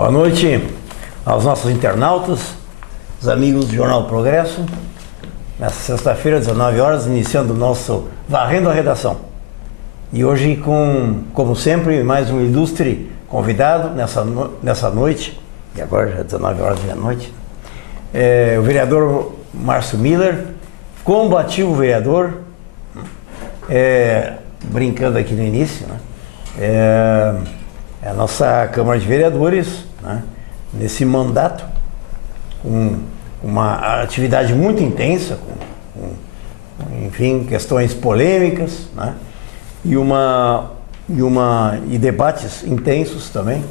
Boa noite aos nossos internautas, os amigos do Jornal Progresso. Nessa sexta-feira, 19 horas, iniciando o nosso Varrendo a Redação. E hoje, como sempre, mais um ilustre convidado nessa noite, e agora já 19 horas da noite, o vereador Márcio Miller, combativo vereador, brincando aqui no início, né? A nossa Câmara de Vereadores, né? Nesse mandato, com uma atividade muito intensa, enfim, questões polêmicas, né? E debates intensos também,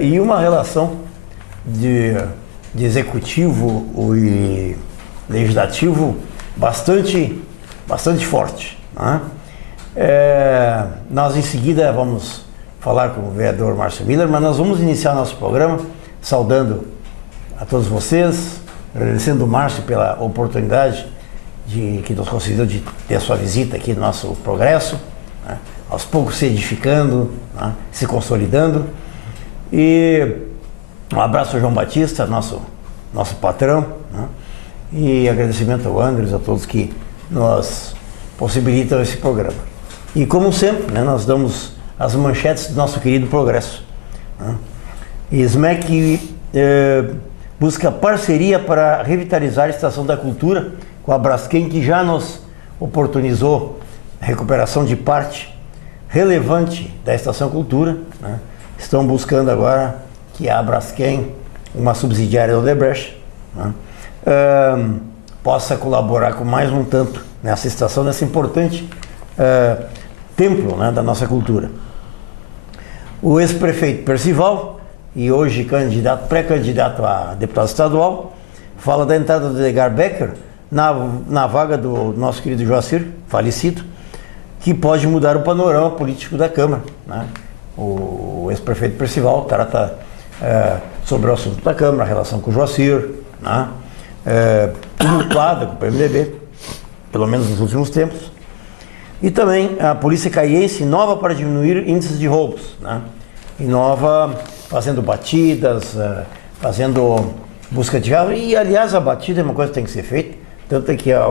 e uma relação de executivo e legislativo bastante forte, né? Nós em seguida vamos falar com o vereador Márcio Miller, mas nós vamos iniciar nosso programa saudando a todos vocês, agradecendo o Márcio pela oportunidade que nos concedeu de ter a sua visita aqui no nosso Progresso, né? Aos poucos se edificando, né? Se consolidando. E um abraço ao João Batista, nosso patrão, né? E agradecimento ao Andres, a todos que nos possibilitam esse programa. E como sempre, né, nós damos as manchetes do nosso querido Progresso, né? E SMEC busca parceria para revitalizar a Estação da Cultura com a Braskem, que já nos oportunizou a recuperação de parte relevante da Estação Cultura, né? Estão buscando agora que a Braskem, uma subsidiária da Odebrecht, né, possa colaborar com mais um tanto nessa estação, nesse importante templo, né, da nossa cultura. O ex-prefeito Percival, e hoje pré-candidato a deputado estadual, fala da entrada do Edgar Becker na vaga do nosso querido Joacir, falecido, que pode mudar o panorama político da Câmara, né? O ex-prefeito Percival trata sobre o assunto da Câmara, a relação com o Joacir, né? Tumultuada com o PMDB, pelo menos nos últimos tempos. E também a polícia caiense inova para diminuir índices de roubos, né? Inova fazendo batidas, fazendo busca de carro. E, aliás, a batida é uma coisa que tem que ser feita. Tanto é que a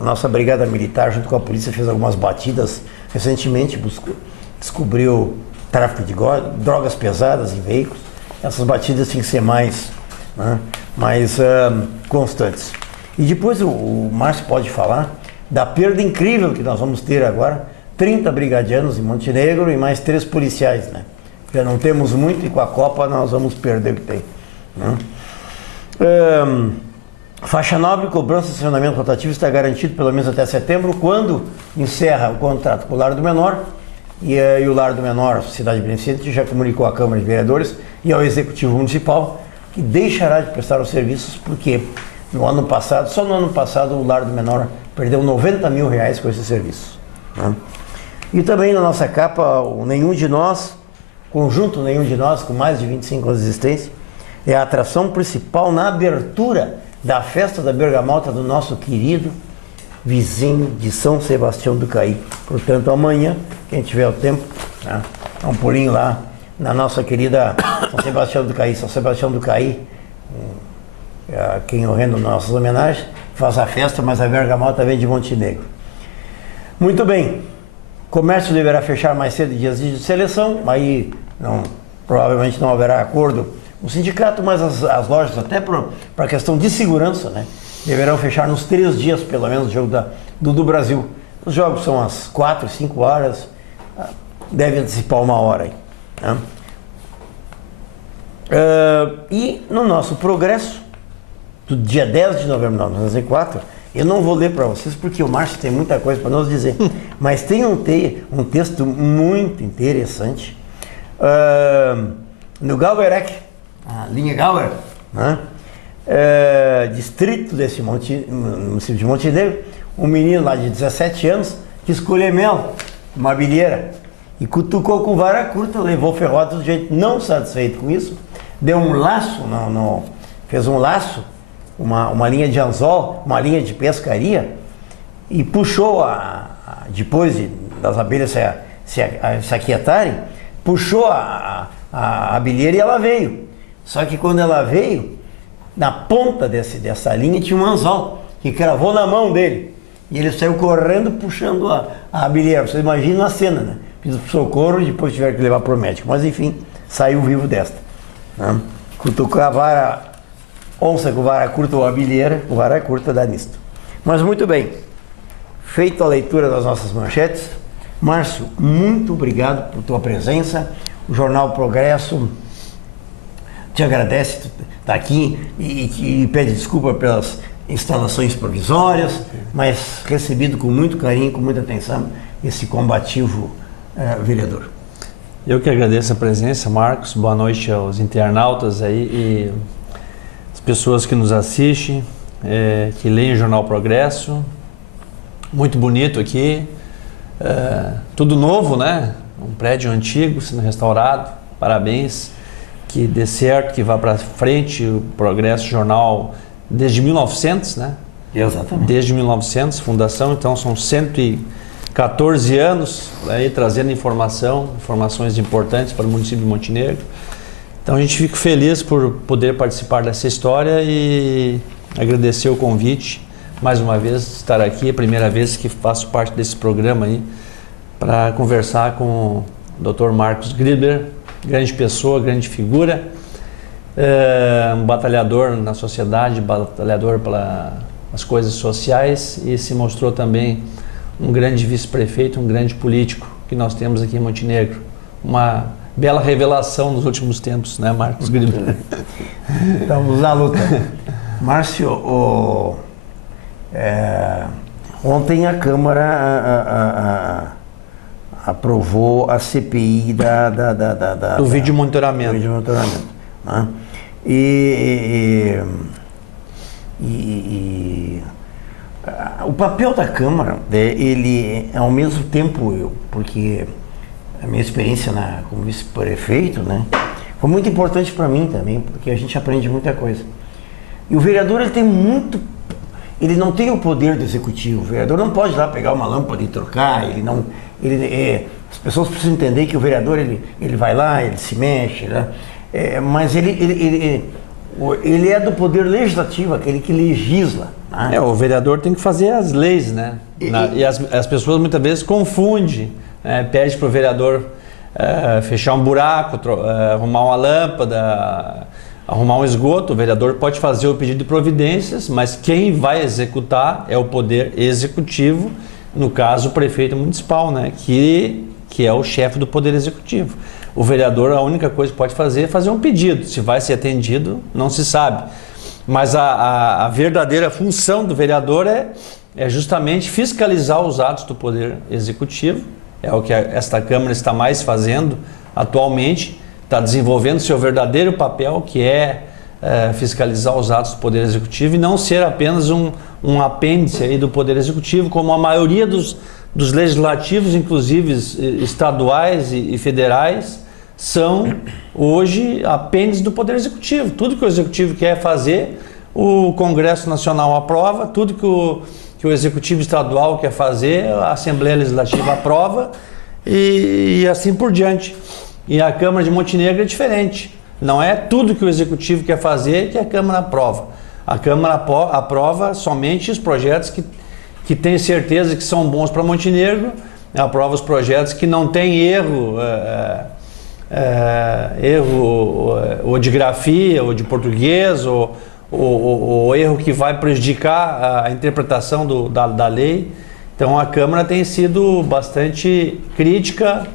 nossa brigada militar, junto com a polícia, fez algumas batidas recentemente, descobriu tráfico de drogas pesadas em veículos. Essas batidas têm que ser mais constantes. E depois o Márcio pode falar da perda incrível que nós vamos ter agora, 30 brigadianos em Montenegro e mais 3 policiais, né? Já não temos muito e com a Copa nós vamos perder o que tem, né? Faixa nobre, cobrança de estacionamento rotativo está garantido pelo menos até setembro, quando encerra o contrato com o Lar do Menor, e o Lar do Menor, Cidade Beneficente, já comunicou à Câmara de Vereadores e ao Executivo Municipal que deixará de prestar os serviços, porque só no ano passado o Lar do Menor perdeu 90 mil reais com esses serviços, né? E também na nossa capa, o Nenhum de Nós, conjunto Nenhum de Nós, com mais de 25 anos de existência, é a atração principal na abertura da festa da Bergamota do nosso querido vizinho de São Sebastião do Caí. Portanto, amanhã, quem tiver o tempo, né, dá um pulinho lá na nossa querida São Sebastião do Caí. São Sebastião do Caí, quem rende nossas homenagens, faz a festa, mas a Bergamota vem de Montenegro. Muito bem, comércio deverá fechar mais cedo dias de seleção, aí provavelmente não haverá acordo no sindicato, mas as lojas, até para questão de segurança, né, deverão fechar nos 3 dias, pelo menos, o jogo do Brasil. Os jogos são às 4, 5 horas, deve antecipar 1 hora aí, né? E no nosso Progresso, do dia 10 de novembro de 1904, eu não vou ler para vocês porque o Márcio tem muita coisa para nos dizer, mas tem um texto muito interessante no Gauerec, a linha Gauer, né? Distrito desse município de Montenegro, um menino lá de 17 anos que escolheu mel, uma bilheira, e cutucou com vara curta, levou ferroada do jeito, não satisfeito com isso, deu um laço, fez um laço, uma linha de anzol, uma linha de pescaria, e puxou, depois das abelhas se aquietarem, puxou a bilheira e ela veio. Só que quando ela veio, na ponta dessa linha tinha um anzol que cravou na mão dele. E ele saiu correndo puxando a bilheira. Você imagina a cena, né? Pediu socorro e depois tiveram que levar para o médico. Mas enfim, saiu vivo desta. Né? Cutucou a vara, onça com vara curta ou a bilheira com vara curta dá nisto. Mas muito bem, feita a leitura das nossas manchetes, Márcio, muito obrigado por tua presença. O Jornal Progresso te agradece estar aqui e pede desculpa pelas instalações provisórias, mas recebido com muito carinho, com muita atenção, esse combativo vereador. Eu que agradeço a presença, Marcos. Boa noite aos internautas aí e as pessoas que nos assistem, que leem o Jornal Progresso. Muito bonito aqui, tudo novo, né? Um prédio antigo sendo restaurado. Parabéns, que dê certo, que vá para frente o Progresso Jornal desde 1900, né? Exatamente. Desde 1900, fundação, então são 114 anos aí trazendo informações importantes para o município de Montenegro. Então a gente fica feliz por poder participar dessa história e agradecer o convite, mais uma vez estar aqui, é a primeira vez que faço parte desse programa aí, para conversar com o Dr. Marcos Gribler, grande pessoa, grande figura, um batalhador na sociedade, batalhador pelas coisas sociais e se mostrou também um grande vice-prefeito, um grande político que nós temos aqui em Montenegro. Uma bela revelação nos últimos tempos, né, Marcos Gribler? Estamos na luta. Márcio, ontem a Câmara aprovou a CPI do vídeo monitoramento. Do vídeo monitoramento, né? O papel da Câmara, ele ao mesmo tempo, porque a minha experiência como vice-prefeito, né, foi muito importante para mim também, porque a gente aprende muita coisa. E o vereador, ele não tem o poder do executivo. O vereador não pode ir lá pegar uma lâmpada e trocar, as pessoas precisam entender que o vereador, ele vai lá, ele se mexe, né? Mas ele é do poder legislativo, aquele que legisla. Né? O vereador tem que fazer as leis, né? E as pessoas muitas vezes confundem, pede para o vereador fechar um buraco, arrumar uma lâmpada, arrumar um esgoto. O vereador pode fazer o pedido de providências, mas quem vai executar é o poder executivo, no caso o prefeito municipal, né? Que é o chefe do poder executivo. O vereador, a única coisa que pode fazer é fazer um pedido. Se vai ser atendido, não se sabe. Mas a verdadeira função do vereador é justamente fiscalizar os atos do poder executivo. É o que esta Câmara está mais fazendo atualmente. Está desenvolvendo seu verdadeiro papel, que é fiscalizar os atos do Poder Executivo e não ser apenas um apêndice aí do Poder Executivo, como a maioria dos legislativos, inclusive estaduais e federais, são hoje apêndices do Poder Executivo. Tudo que o Executivo quer fazer, o Congresso Nacional aprova, tudo que o Executivo Estadual quer fazer, a Assembleia Legislativa aprova e assim por diante. E a Câmara de Montenegro é diferente. Não é tudo que o Executivo quer fazer que a Câmara aprova. A Câmara aprova somente os projetos que tem certeza que são bons para Montenegro, aprova os projetos que não tem erro ou de grafia, ou de português, ou erro que vai prejudicar a interpretação da lei. Então a Câmara tem sido bastante crítica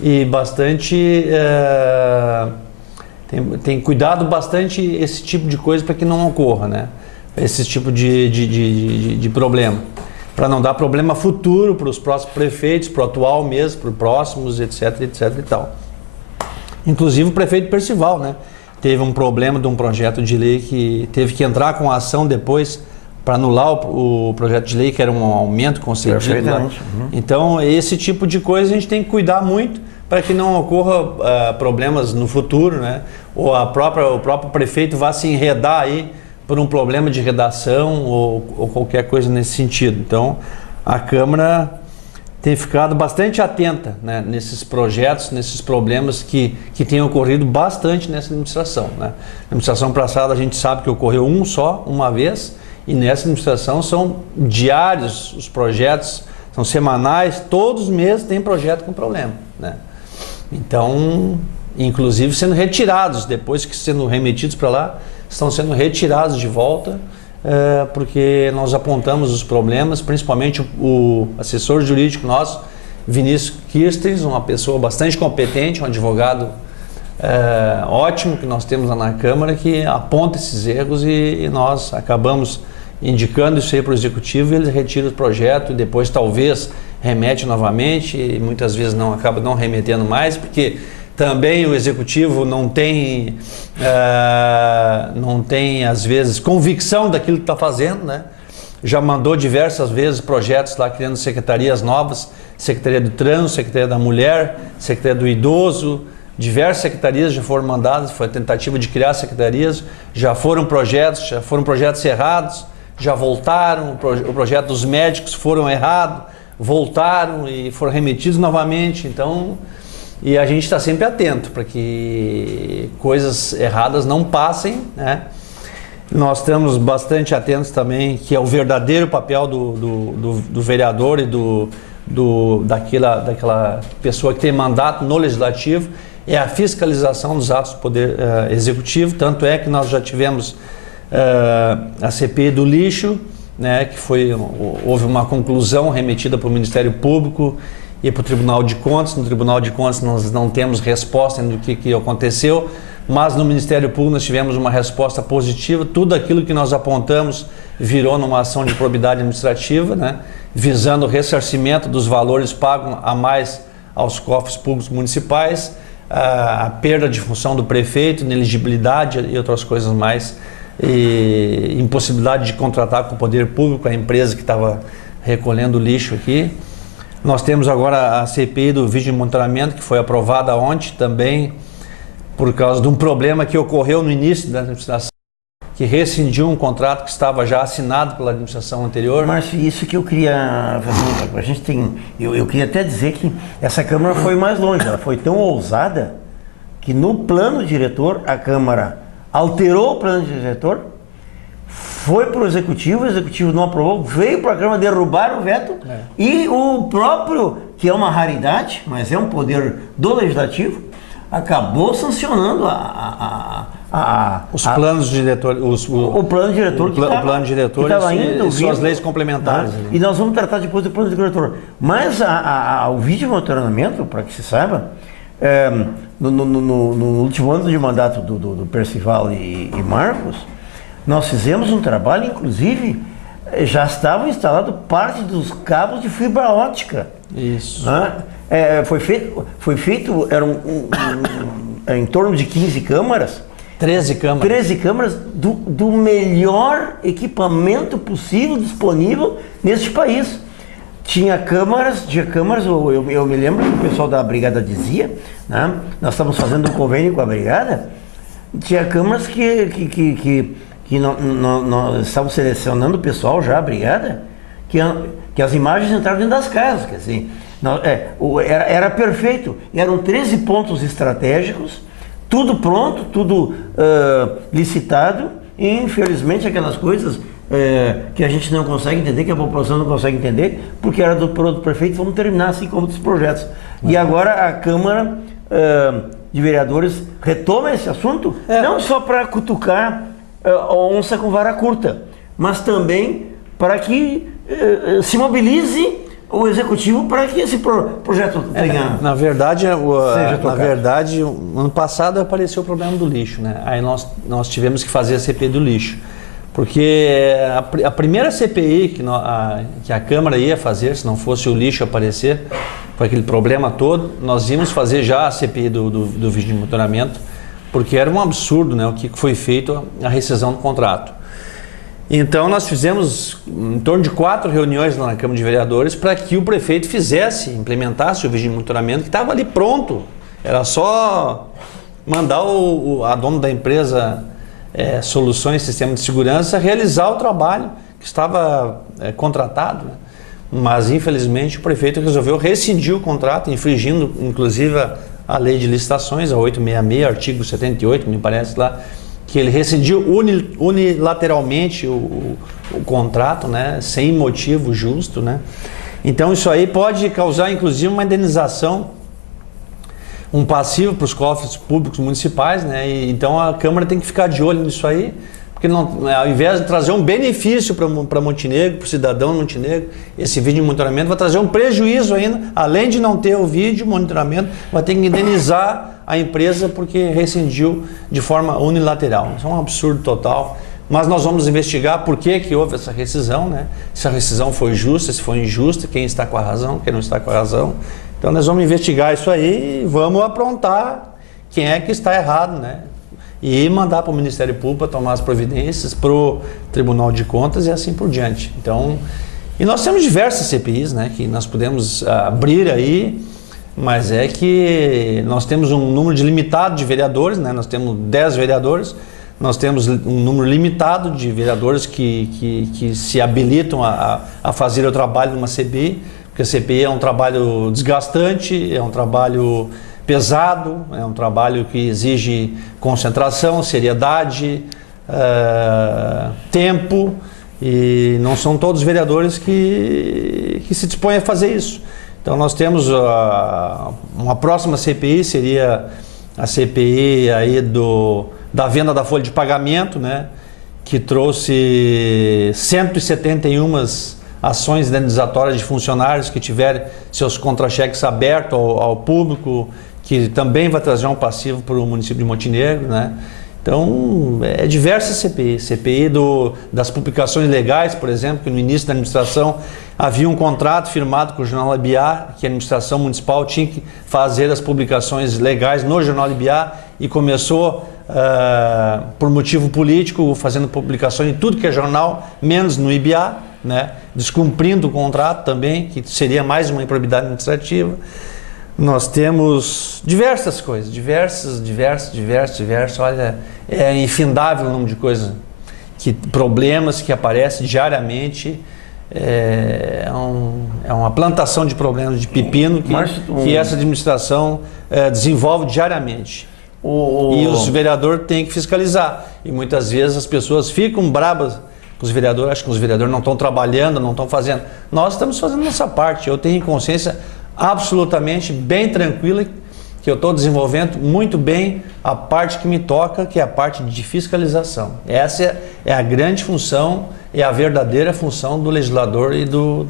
e bastante tem cuidado bastante esse tipo de coisa para que não ocorra, né? Esse tipo de problema, para não dar problema futuro para os próximos prefeitos, para o atual mesmo, para os próximos, etc e tal. Inclusive o prefeito Percival, né? Teve um problema de um projeto de lei que teve que entrar com a ação depois para anular o projeto de lei, que era um aumento concedido. Então, esse tipo de coisa a gente tem que cuidar muito para que não ocorra problemas no futuro, né? Ou o próprio prefeito vá se enredar aí por um problema de redação ou qualquer coisa nesse sentido. Então, a Câmara tem ficado bastante atenta, né, nesses projetos, nesses problemas que têm ocorrido bastante nessa administração, né? Na administração passada a gente sabe que ocorreu uma vez, e nessa administração são diários os projetos, são semanais, todos os meses tem projeto com problema, né? Então, inclusive sendo retirados, depois que sendo remetidos para lá, estão sendo retirados de volta, porque nós apontamos os problemas, principalmente o assessor jurídico nosso, Vinícius Kirstens, uma pessoa bastante competente, um advogado ótimo que nós temos lá na Câmara, que aponta esses erros e nós acabamos indicando isso aí para o Executivo, e eles retiram o projeto e depois talvez remete novamente, e muitas vezes acaba não remetendo mais, porque também o Executivo não tem às vezes convicção daquilo que está fazendo, né? Já mandou diversas vezes projetos lá criando secretarias novas, Secretaria do Trânsito, Secretaria da Mulher, Secretaria do Idoso, diversas secretarias já foram mandadas, foi a tentativa de criar secretarias, já foram projetos errados, já voltaram, o projeto dos médicos foram errados, voltaram e foram remetidos novamente, então... E a gente está sempre atento para que coisas erradas não passem, né? Nós estamos bastante atentos também, que é o verdadeiro papel do vereador e daquela pessoa que tem mandato no Legislativo, é a fiscalização dos atos do Poder Executivo. Tanto é que nós já tivemos a CPI do lixo, né, que houve uma conclusão remetida para o Ministério Público e para o Tribunal de Contas. No Tribunal de Contas nós não temos resposta do que aconteceu, mas no Ministério Público nós tivemos uma resposta positiva. Tudo aquilo que nós apontamos virou numa ação de probidade administrativa, né, visando o ressarcimento dos valores pagos a mais aos cofres públicos municipais, a perda de função do prefeito, ineligibilidade e outras coisas mais, e impossibilidade de contratar com o poder público a empresa que estava recolhendo lixo aqui. Nós temos agora a CPI do vídeo de monitoramento, que foi aprovada ontem também, por causa de um problema que ocorreu no início da administração, que rescindiu um contrato que estava já assinado pela administração anterior. Márcio, isso que eu queria fazer, a gente tem, eu queria até dizer que essa Câmara foi mais longe, ela foi tão ousada que no plano diretor a Câmara alterou o plano diretor, foi para o Executivo não aprovou, veio para a Câmara derrubar o veto, e o próprio, que é uma raridade, mas é um poder do Legislativo, acabou sancionando os planos diretores, o plano diretor e suas leis complementares. E nós vamos tratar depois do plano diretor. Mas o vídeo de monitoramento, para que se saiba, no último ano de mandato do Percival e Marcos, nós fizemos um trabalho, inclusive, já estavam instalados parte dos cabos de fibra óptica. Isso. Né? Foi feito em torno de 15 câmaras. 13 câmaras. 13 câmaras do melhor equipamento possível disponível neste país. Tinha câmaras, eu me lembro que o pessoal da Brigada dizia, né? Nós estávamos fazendo um convênio com a Brigada, tinha câmaras que nós estávamos selecionando o pessoal já, a Brigada, que as imagens entraram dentro das casas, quer dizer, era perfeito, eram 13 pontos estratégicos, tudo pronto, tudo licitado, e infelizmente aquelas coisas que a gente não consegue entender, que a população não consegue entender, porque era do prefeito, vamos terminar assim como dos projetos. E agora a Câmara de Vereadores retoma esse assunto, não só para cutucar a onça com vara curta, mas também para que se mobilize o Executivo para que esse projeto tenha... Na verdade, ano passado apareceu o problema do lixo, né? Aí nós tivemos que fazer a CPI do lixo, porque a primeira CPI que a Câmara ia fazer, se não fosse o lixo aparecer, foi aquele problema todo, nós íamos fazer já a CPI do vídeo de monitoramento, porque era um absurdo, né, o que foi feito, a rescisão do contrato. Então nós fizemos em torno de 4 reuniões lá na Câmara de Vereadores para que o prefeito implementasse o vídeo de monitoramento, que estava ali pronto. Era só mandar a dona da empresa Soluções Sistema de Segurança realizar o trabalho que estava contratado, né? mas infelizmente o prefeito resolveu rescindir o contrato, infringindo inclusive a lei de licitações, a 866, artigo 78, me parece lá, que ele rescindiu unilateralmente o contrato, né, sem motivo justo, né? Então isso aí pode causar inclusive uma indenização, um passivo para os cofres públicos municipais, né? E, então a Câmara tem que ficar de olho nisso aí, porque não, ao invés de trazer um benefício para Montenegro, para o cidadão de Montenegro, esse vídeo monitoramento vai trazer um prejuízo ainda, além de não ter o vídeo monitoramento, vai ter que indenizar a empresa porque rescindiu de forma unilateral. Isso é um absurdo total. Mas nós vamos investigar por que houve essa rescisão, né? Se a rescisão foi justa, se foi injusta, quem está com a razão, quem não está com a razão. Então nós vamos investigar isso aí e vamos aprontar quem é que está errado, né? E mandar para o Ministério Público tomar as providências, para o Tribunal de Contas e assim por diante. Então, e nós temos diversas CPIs, né, que nós podemos abrir aí, mas é que nós temos um número limitado de vereadores, né? Nós temos 10 vereadores, nós temos um número limitado de vereadores que se habilitam a fazer o trabalho numa CPI, porque a CPI é um trabalho desgastante, é um trabalho pesado, é um trabalho que exige concentração, seriedade, tempo, e não são todos os vereadores que se dispõem a fazer isso. Então nós temos uma próxima CPI, seria a CPI aí da venda da folha de pagamento, né, que trouxe 171 ações indenizatórias de funcionários que tiverem seus contra-cheques abertos ao público, que também vai trazer um passivo para o município de Montenegro, né? Então, é diversas CPI. CPI das publicações legais, por exemplo, que no início da administração havia um contrato firmado com o Jornal Ibiá, que a administração municipal tinha que fazer as publicações legais no Jornal Ibiá, e começou, por motivo político, fazendo publicações em tudo que é jornal, menos no Ibiá, né? Descumprindo o contrato também, que seria mais uma improbidade administrativa. Nós temos diversas coisas, diversas, olha, é infindável o número de coisas, problemas que aparecem diariamente, é uma plantação de problemas de pepino que essa administração desenvolve diariamente. E os vereadores têm que fiscalizar, e muitas vezes as pessoas ficam bravas com os vereadores, acham que os vereadores não estão trabalhando, não estão fazendo. Nós estamos fazendo nossa parte, eu tenho consciência absolutamente bem tranquila que eu estou desenvolvendo muito bem a parte que me toca, que é a parte de fiscalização. Essa é a grande função, é a verdadeira função do legislador e do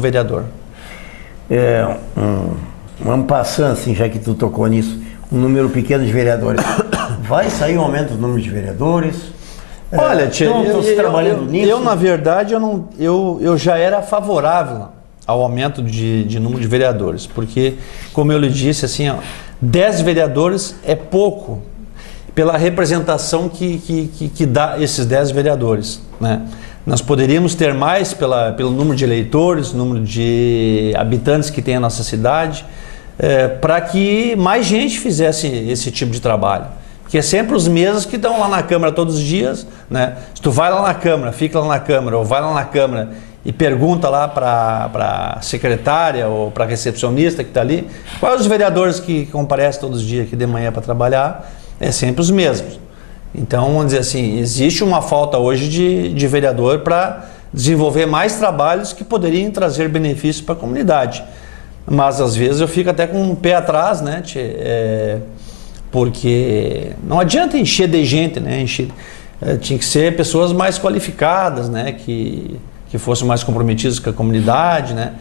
vereador. Vamos passando, assim, já que tu tocou nisso, um número pequeno de vereadores. Vai sair um aumento do número de vereadores? Olha, tia, nisso? Na verdade, eu já era favorável ao aumento de número de vereadores, porque, como eu lhe disse, assim, 10 vereadores é pouco pela representação que dá esses 10 vereadores, né? Nós poderíamos ter mais pelo número de eleitores, número de habitantes que tem a nossa cidade, para que mais gente fizesse esse tipo de trabalho. Que é sempre os mesmos que estão lá na Câmara todos os dias, né? Se tu vai lá na Câmara, fica lá na Câmara, ou vai lá na Câmara e pergunta lá para a secretária ou para a recepcionista que está ali, quais os vereadores que comparecem todos os dias aqui de manhã para trabalhar, é sempre os mesmos. Então, vamos dizer assim, existe uma falta hoje de vereador para desenvolver mais trabalhos que poderiam trazer benefícios para a comunidade. Mas, às vezes, eu fico até com um pé atrás, né? Porque não adianta encher de gente, né? Tinha que ser pessoas mais qualificadas, né? Que fossem mais comprometidos com a comunidade, né?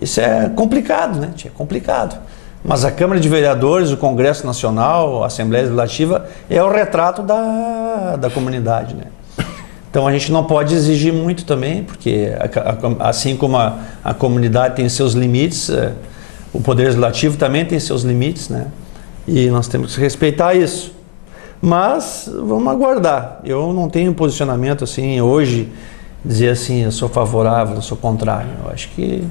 Isso é complicado, né? É complicado. Mas a Câmara de Vereadores, o Congresso Nacional, a Assembleia Legislativa é o retrato da comunidade, né? Então a gente não pode exigir muito também, porque assim como a comunidade tem seus limites, o Poder Legislativo também tem seus limites, né? E nós temos que respeitar isso. Mas vamos aguardar. Eu não tenho posicionamento assim hoje, dizer assim, eu sou favorável, eu sou contrário. Eu acho que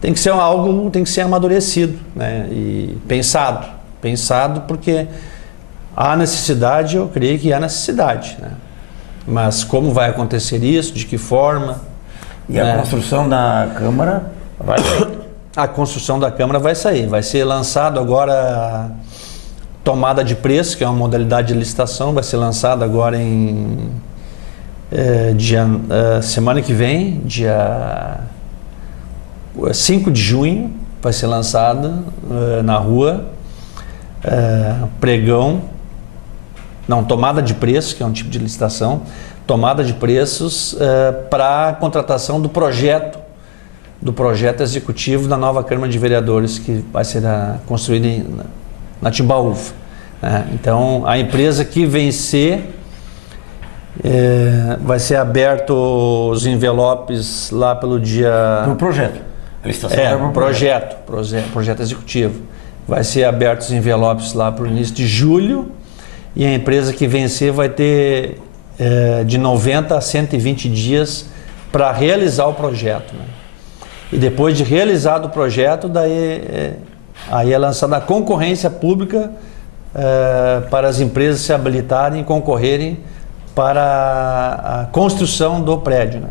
tem que ser algo, tem que ser amadurecido, né? E pensado porque há necessidade, eu creio que há necessidade, né? Mas como vai acontecer isso, de que forma, E a construção da Câmara vai sair? A construção da Câmara vai sair. Vai ser lançado agora a tomada de preço, que é uma modalidade de licitação, vai ser lançado agora em semana que vem, dia 5 de junho, vai ser lançada na rua, pregão, não, tomada de preço, que é um tipo de licitação, tomada de preços para a contratação do projeto executivo da nova Câmara de Vereadores, que vai ser construída na Timbaúva. Então, a empresa que vencer, vai ser aberto os envelopes lá pelo dia... Para o projeto. A licitação é para o projeto executivo. Vai ser aberto os envelopes lá para o início de julho, e a empresa que vencer vai ter de 90 a 120 dias para realizar o projeto. Né? E depois de realizado o projeto, aí é lançada a concorrência pública para as empresas se habilitarem e concorrerem para a construção do prédio, né?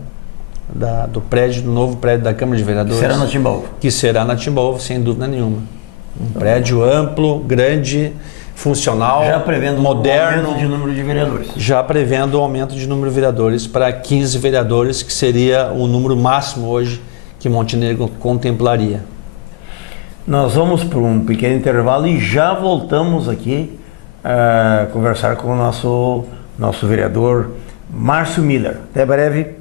Do novo prédio da Câmara de Vereadores. Que será na Timbaúva. Que será na Timbaúva, sem dúvida nenhuma. Um prédio amplo, grande, funcional, já prevendo moderno. O aumento de número de vereadores. Já prevendo o aumento de número de vereadores para 15 vereadores, que seria o número máximo hoje que Montenegro contemplaria. Nós vamos para um pequeno intervalo e já voltamos aqui a conversar com o nosso vereador Márcio Miller. Até breve.